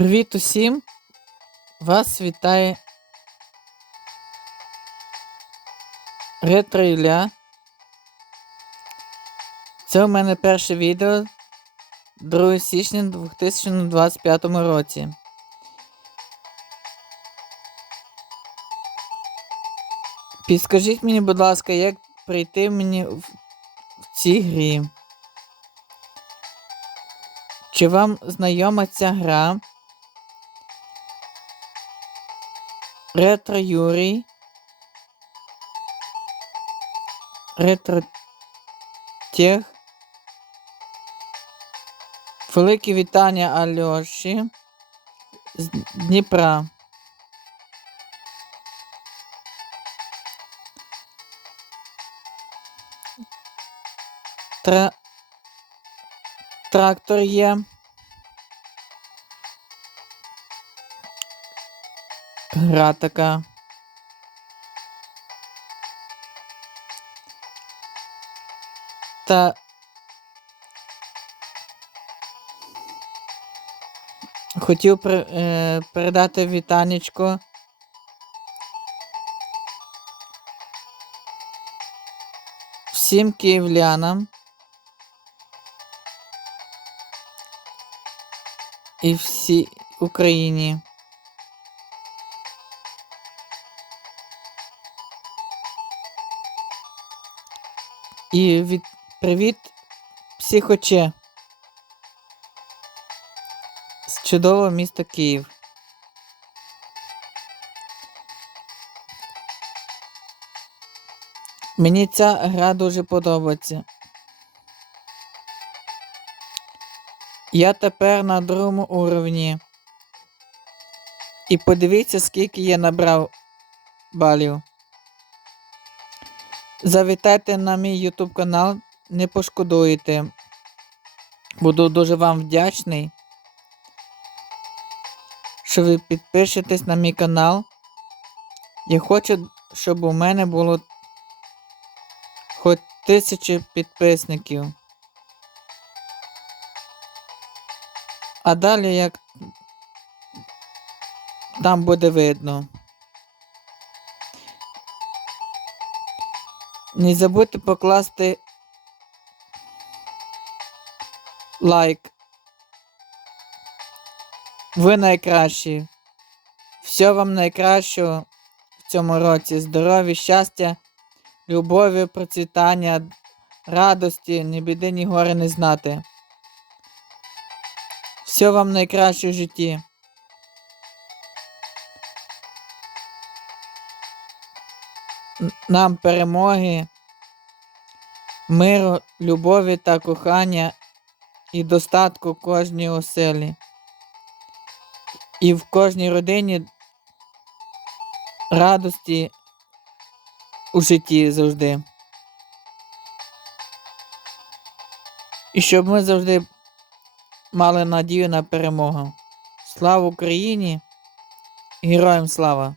Привіт усім! Вас вітає Ретро Ілля. Це у мене перше відео 2 січня 2025 році. Підскажіть мені, будь ласка, як прийти мені в, цій грі? Чи вам знайома ця гра? Ретро Юрій. Ретро Тех. Велике вітання Альоші з Дніпра. Тра... Трактор є. Гра така. Та хотів е, передати вітанечко всім київлянам і всій Україні. І від привіт психоче з чудового міста Київ. Мені ця гра дуже подобається. Я тепер на другому уровні. І подивіться, скільки я набрав балів. Завітайте на мій YouTube канал, не пошкодуєте. Буду дуже вам вдячний, що ви підпишетесь на мій канал. Я хочу, щоб у мене було хоч тисячі підписників. А далі як там буде видно. Не забудьте покласти лайк. Ви найкращі. Все вам найкращого в цьому році. Здоров'я, щастя, любові, процвітання, радості, ні біди, ні гори не знати. Все вам найкраще в житті. Нам перемоги, миру, любові та кохання і достатку кожній оселі. І в кожній родині радості у житті завжди. І щоб ми завжди мали надію на перемогу. Слава Україні! Героям слава!